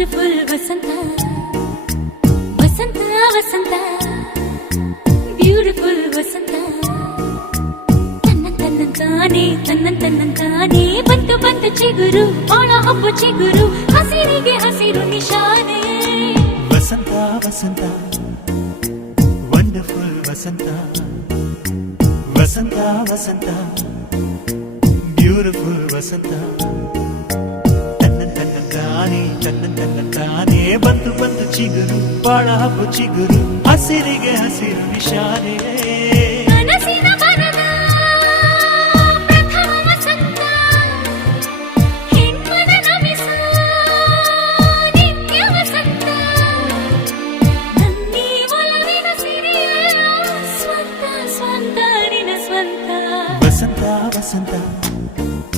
wonderful ವಸಂತ ವಸಂತ ವಸಂತ beautiful ವಸಂತ ತನ್ನಂತಾನೆ ಬಂತು ಬಂತು ಚಿಗುರು ಬಾಳ ಹಬ್ಬ ಚಿಗುರು ಹಸಿರಿಗೆ ಹಸಿರು ನಿಶಾನೆ ವಸಂತ ವಸಂತ ವಂಡರ್ಫುಲ್ ವಸಂತ ವಸಂತ ವಸಂತ ಬ್ಯೂಟಿಫುಲ್ ವಸಂತ ತನ್ನಂತಾನೆ ಬಂತು ಬಂತು ಚಿಗುರು ಬಾಳ ಹಬ್ಬ ಚಿಗುರು ಹಸಿರಿಗೆ ಹಸಿರು ನಿಶಾನೆ